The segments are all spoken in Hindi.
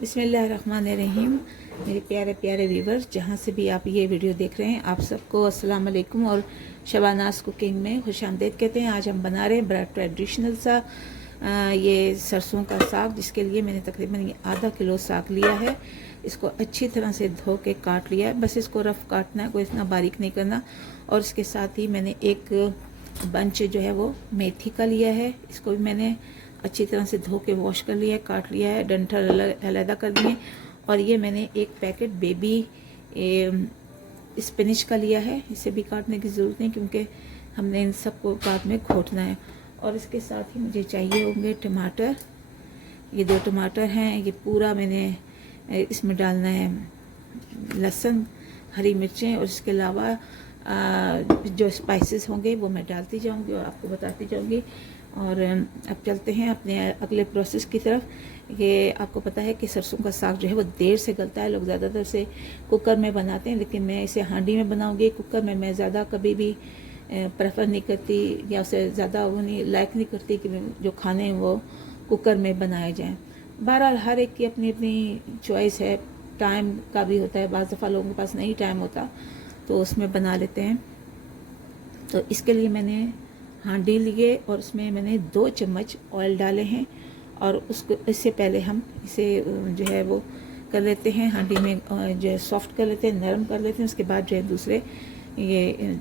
बिस्मिल्लाहिर्रहमानिर्रहीम। मेरे प्यारे प्यारे व्यूवर्स, जहाँ से भी आप ये वीडियो देख रहे हैं, आप सबको अस्सलाम वालेकुम और शबानाज़ कुकिंग में खुशामदीद कहते हैं। आज हम बना रहे हैं बड़ा ट्रेडिशनल सा ये सरसों का साग, जिसके लिए मैंने तकरीबन ये आधा किलो साग लिया है। इसको अच्छी तरह से धो के काट लिया है, बस इसको रफ़ काटना है, कोई इतना बारीक नहीं करना। और इसके साथ ही मैंने एक बंच जो है वो मेथी का लिया है, इसको भी मैंने अच्छी तरह से धो के वॉश कर लिया है, काट लिया है, डंठल अलग कर दिए। और ये मैंने एक पैकेट बेबी स्पिनिच का लिया है, इसे भी काटने की ज़रूरत नहीं क्योंकि हमने इन सबको बाद में घोटना है। और इसके साथ ही मुझे चाहिए होंगे टमाटर, ये 2 टमाटर हैं, ये पूरा मैंने इसमें डालना है लहसुन, हरी मिर्चें, और इसके अलावा जो स्पाइसेस होंगे वो मैं डालती जाऊंगी और आपको बताती जाऊंगी। और अब चलते हैं अपने अगले प्रोसेस की तरफ। ये आपको पता है कि सरसों का साग जो है वो देर से गलता है, लोग ज़्यादातर से कुकर में बनाते हैं, लेकिन मैं इसे हांडी में बनाऊंगी। कुकर में मैं ज़्यादा कभी भी प्रेफर नहीं करती, या उसे ज़्यादा वो नहीं लाइक नहीं करती कि जो खाने हैं वो कुकर में बनाए जाएँ। बहरहाल हर एक की अपनी अपनी चॉइस है, टाइम का भी होता है, बाज़ दफ़ा लोगों के पास नहीं टाइम होता तो उसमें बना लेते हैं। तो इसके लिए मैंने हांडी लिए और उसमें मैंने 2 चम्मच ऑयल डाले हैं। और उसको इससे पहले हम इसे जो है वो कर लेते हैं, हांडी में जो है सॉफ्ट कर लेते हैं, नरम कर लेते हैं। उसके बाद जो है दूसरे ये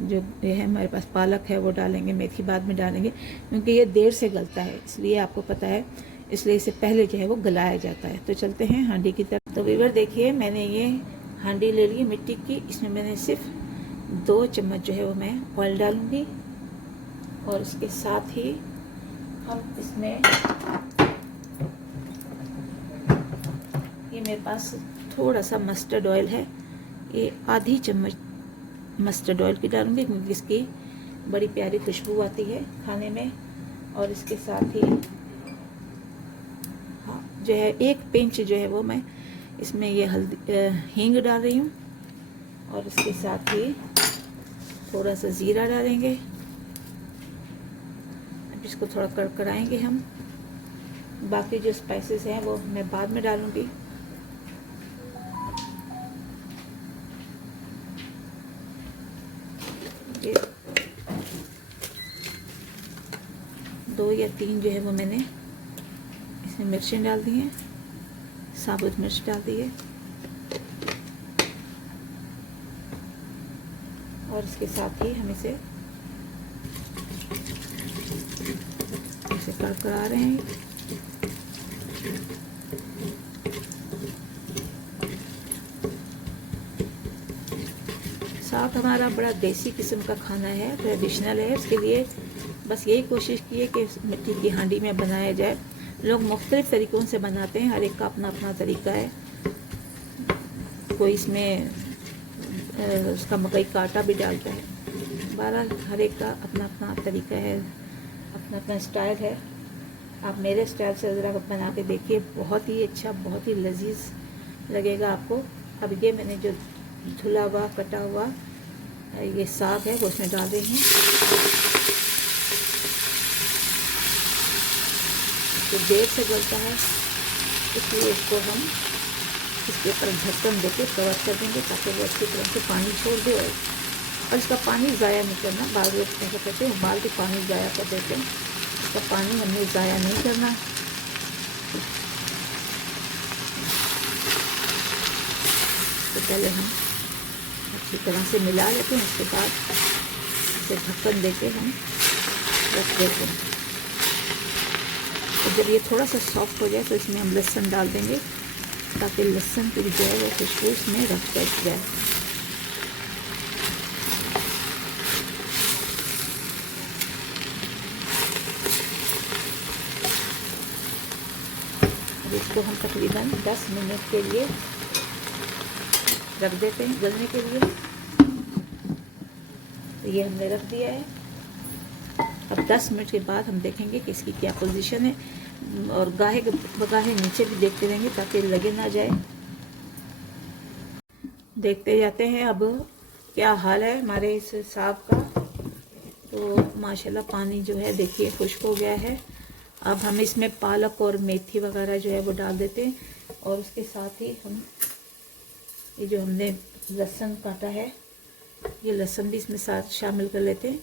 जो ये है हमारे पास पालक है वो डालेंगे, मेथी बाद में डालेंगे क्योंकि ये देर से गलता है, इसलिए आपको पता है, इसलिए इसे पहले जो है वो गलाया जाता है। तो चलते हैं हांडी की तरफ। तो व्यूअर देखिए, मैंने ये हांडी ले ली मिट्टी की, इसमें मैंने सिर्फ 2 चम्मच जो है वो मैं ऑयल डालूँगी। और इसके साथ ही हम इसमें ये मेरे पास थोड़ा सा मस्टर्ड ऑयल है, ये आधी चम्मच मस्टर्ड ऑयल की डालूंगी क्योंकि इसकी बड़ी प्यारी खुशबू आती है खाने में। और इसके साथ ही हाँ जो है 1 पिंच जो है वो मैं इसमें ये हींग डाल रही हूँ। और इसके साथ ही थोड़ा सा ज़ीरा डालेंगे, इसको थोड़ा कड़कड़ाएंगे हम। बाकी जो स्पाइसेस हैं वो मैं बाद में डालूंगी। ये 2 या 3 जो है वो मैंने इसमें मिर्चें डाल दी हैं, साबुत मिर्च डाल दी है। और इसके साथ ही हम इसे कड़कड़ा रहे हैं। साग हमारा बड़ा देसी किस्म का खाना है, ट्रेडिशनल है। इसके लिए बस यही कोशिश की है कि मिट्टी की हांडी में बनाया जाए। लोग मुख्तलिफ तरीक़ों से बनाते हैं, हर एक का अपना अपना तरीका है। कोई इसमें उसका मकई का आटा भी डालता है। बहरहाल हर एक का अपना अपना तरीका है, अपना अपना स्टाइल है। आप मेरे स्टाइल से ज़रा बना के देखिए, बहुत ही अच्छा, बहुत ही लजीज लगेगा आपको। अब ये मैंने जो धुला हुआ कटा हुआ ये साग है वो उसमें डाल रही हूँ। तो देर से गलता है, इसलिए इसको हम इसके ऊपर ढक्कन देके कवर कर देंगे ताकि वो अच्छी तरह से पानी छोड़ दे। और इसका पानी ज़ाया नहीं करना, बाल लोग ऐसा करते हैं, बाल के पानी ज़ाया कर देते हैं, इसका पानी हमें ज़ाया नहीं करना। तो पहले हम अच्छी तरह से मिला लेते हैं, उसके बाद इसे ढक्कन देके हम रख देते हैं। तो जब ये थोड़ा सा सॉफ्ट हो जाए तो इसमें हम लहसुन डाल देंगे ताकि लहसुन की जो है वो खुशबू इसमें रख जाए। इसको हम तकरीबन 10 मिनट के लिए रख देते हैं गलने के लिए। तो ये हमने रख दिया है। अब 10 मिनट के बाद हम देखेंगे कि इसकी क्या पोजीशन है, और गाहे बगाहे नीचे भी देखते रहेंगे ताकि लगे ना जाए। देखते जाते हैं अब क्या हाल है हमारे इस साग का। तो माशाल्लाह पानी जो है देखिए खुश्क हो गया है। अब हम इसमें पालक और मेथी वगैरह जो है वो डाल देते हैं। और उसके साथ ही हम ये जो हमने लहसुन काटा है, ये लहसुन भी इसमें साथ शामिल कर लेते हैं।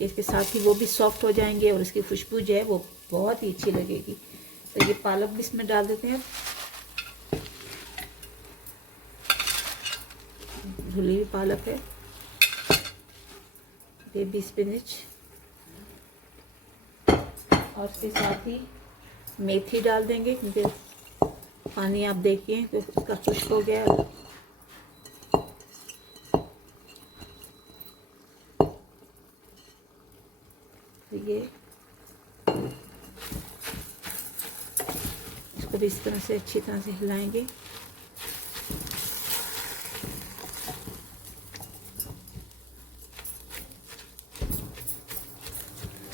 इसके साथ ही वो भी सॉफ्ट हो जाएंगे और इसकी खुशबू जो है वो बहुत ही अच्छी लगेगी। तो ये पालक भी इसमें डाल देते हैं। धुली हुई पालक है, बेबी स्पिनच, और उसके साथ ही मेथी डाल देंगे क्योंकि पानी आप देखिए तो इसका खुश्क हो गया। तो ये इसको भी इस तरह से अच्छी तरह से हिलाएंगे।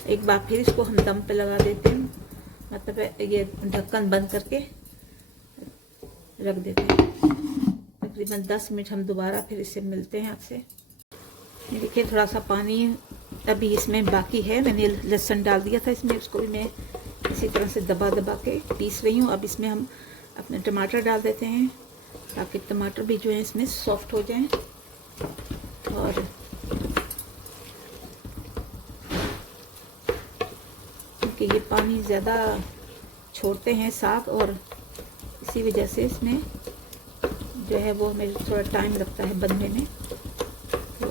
एक बार फिर इसको हम दम पे लगा देते हैं, मतलब ये ढक्कन बंद करके रख देते हैं। तकरीबन 10 मिनट हम दोबारा फिर इससे मिलते हैं आपसे। ये देखिए थोड़ा सा पानी अभी इसमें बाकी है, मैंने लहसुन डाल दिया था इसमें, उसको भी मैं इसी तरह से दबा दबा के पीस रही हूँ। अब इसमें हम अपने टमाटर डाल देते हैं ताकि टमाटर भी जो है इसमें सॉफ्ट हो जाएं। और क्योंकि ये पानी ज़्यादा छोड़ते हैं साग, और इसी वजह से इसमें जो है वो हमें थोड़ा टाइम लगता है बनने में। तो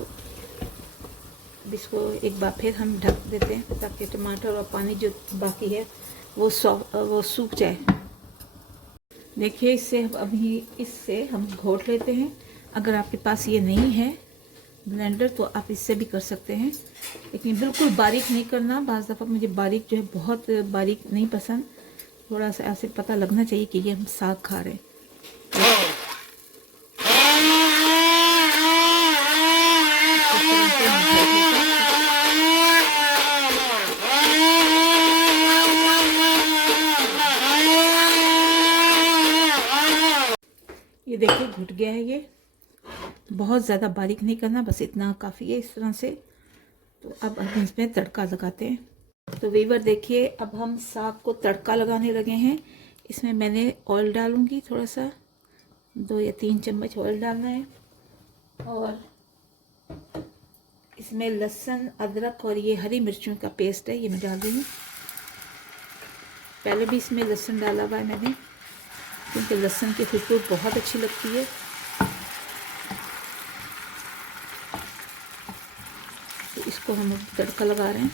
अब इसको एक बार फिर हम ढक देते हैं ताकि टमाटर और पानी जो बाकी है वो सूख जाए। देखिए इससे हम घोट लेते हैं। अगर आपके पास ये नहीं है ब्लेंडर तो आप इससे भी कर सकते हैं, लेकिन बिल्कुल बारीक नहीं करना। बाज़ दफ़ा मुझे बारीक जो है बहुत बारीक नहीं पसंद, थोड़ा सा ऐसे पता लगना चाहिए कि ये हम साग खा रहे हैं। ये देखिए घुट गया है, ये बहुत ज़्यादा बारीक नहीं करना, बस इतना काफ़ी है इस तरह से। तो अब हम इसमें तड़का लगाते हैं। तो वीवर देखिए अब हम साग को तड़का लगाने लगे हैं। इसमें मैंने ऑयल डालूंगी, थोड़ा सा 2 या 3 चम्मच ऑयल डालना है। और इसमें लहसुन, अदरक और ये हरी मिर्चों का पेस्ट है, ये मैं डाल रही हूँ। पहले भी इसमें लहसुन डाला हुआ है मैंने, क्योंकि लहसुन की खुशबू बहुत अच्छी लगती है। तो इसको हम तड़का लगा रहे हैं।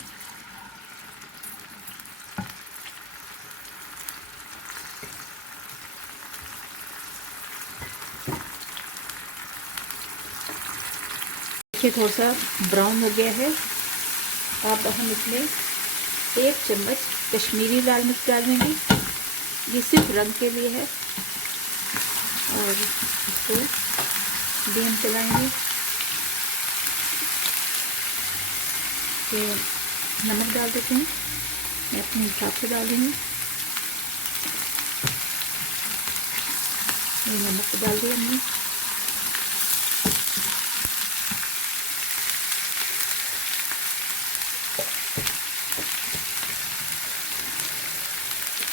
देखिए थोड़ा सा ब्राउन हो गया है। अब हम इसमें 1 चम्मच कश्मीरी लाल मिर्च डाल देंगे, ये सिर्फ रंग के लिए है। और इसको भी हम चलाएंगे। ये नमक डाल देते हैं, मैं अपने हिसाब से डाल दूँगी। ये नमक डाल दिया हमने।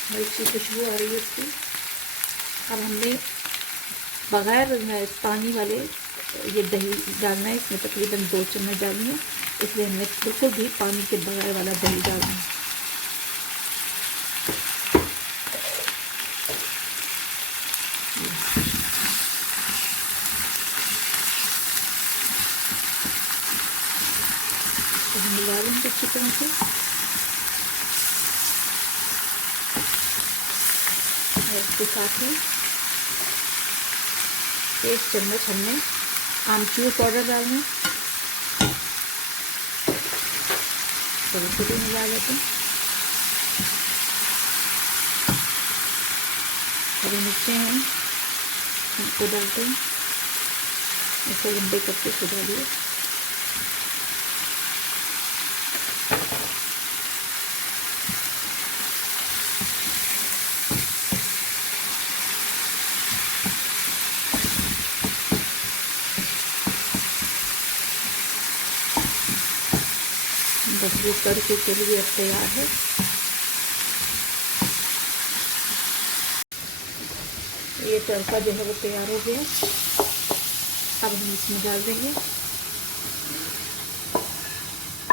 बड़ी अच्छी खुशबू आ रही है इसकी। अब हमने बगैर पानी वाले ये दही डालना है, इसमें तकरीबन 2 चम्मच डालनी है, इसलिए हमने बिल्कुल भी पानी के बगैर वाला दही डालना है। तो हम मिला लेंगे अच्छी तरह से। और इसके साथ ही 1 चम्मच हमने आमचूर पाउडर डालना, तो इसे भी मिला लेते हैं। हरी मिर्चें हैं उनको डालते हैं, इसे लंबे करके इसको डालिए। बस ये तड़के के लिए अब तैयार है। ये तड़का जो है वो तैयार हो गया। अब हम इसमें डाल देंगे,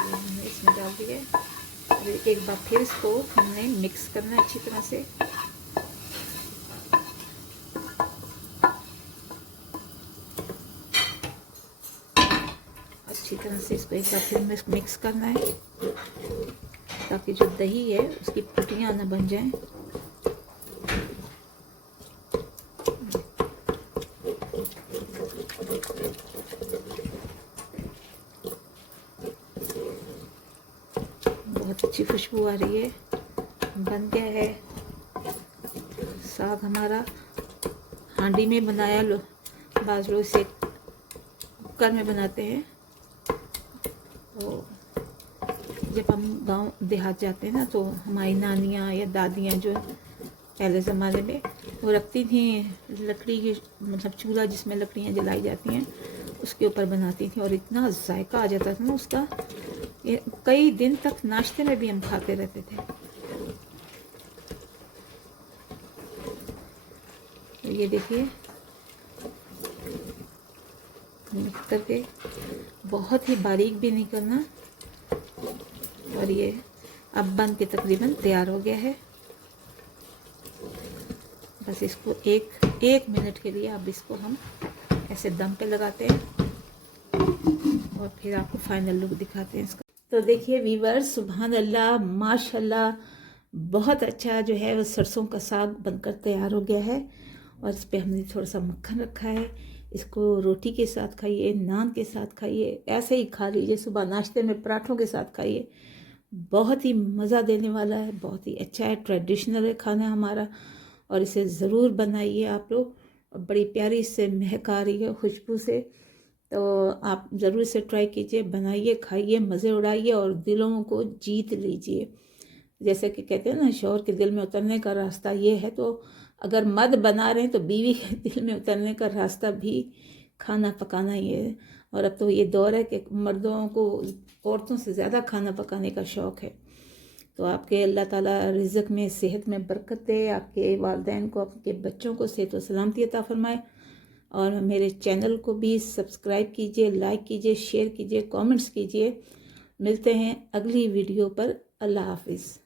ये हमने इसमें डाल दिया। और एक बार फिर इसको हमने मिक्स करना है अच्छी तरह से। अच्छी तरह से इसको एक बार फिर मिक्स करना है ताकि जो दही है उसकी फुटियाँ ना बन जाएं। बहुत अच्छी खुशबू आ रही है। बन गया है साग हमारा। हांडी में बनाया, लो बाज लोग इसे कुकर में बनाते हैं। तो जब हम गांव देहात जाते हैं ना, तो हमारी नानियाँ या दादियाँ जो पहले ज़माने में वो रखती थी लकड़ी की, मतलब चूल्हा जिसमें लकड़ियाँ जलाई जाती हैं उसके ऊपर बनाती थी, और इतना जायका आ जाता था ना उसका, ये कई दिन तक नाश्ते में भी हम खाते रहते थे। तो ये देखिए मिक्स करके, बहुत ही बारीक भी नहीं करना। और ये अब बन के तकरीबन तैयार हो गया है। बस इसको एक मिनट के लिए अब इसको हम ऐसे दम पे लगाते हैं और फिर आपको फाइनल लुक दिखाते हैं इसका। तो देखिए वीवर्स, सुभान अल्लाह, माशाल्लाह, बहुत अच्छा जो है वो सरसों का साग बनकर तैयार हो गया है। और इस पर हमने थोड़ा सा मक्खन रखा है। इसको रोटी के साथ खाइए, नान के साथ खाइए, ऐसे ही खा लीजिए, सुबह नाश्ते में पराठों के साथ खाइए। बहुत ही मज़ा देने वाला है, बहुत ही अच्छा है, ट्रेडिशनल है खाना हमारा। और इसे ज़रूर बनाइए आप लोग। बड़ी प्यारी इससे महक आ रही है खुशबू से। तो आप ज़रूर इसे ट्राई कीजिए, बनाइए, खाइए, मज़े उड़ाइए और दिलों को जीत लीजिए। जैसे कि कहते हैं ना, शौहर के दिल में उतरने का रास्ता ये है। तो अगर मर्द बना रहे हैं तो बीवी के दिल में उतरने का रास्ता भी खाना पकाना ही है। और अब तो ये दौर है कि मर्दों को औरतों से ज़्यादा खाना पकाने का शौक़ है। तो आपके अल्लाह ताला रिज़्क़ में, सेहत में बरकत दे, आपके वालिदैन को, आपके बच्चों को सेहत व सलामती अता फरमाए। और मेरे चैनल को भी सब्सक्राइब कीजिए, लाइक कीजिए, शेयर कीजिए, कमेंट्स कीजिए। मिलते हैं अगली वीडियो पर। अल्लाह हाफिज़।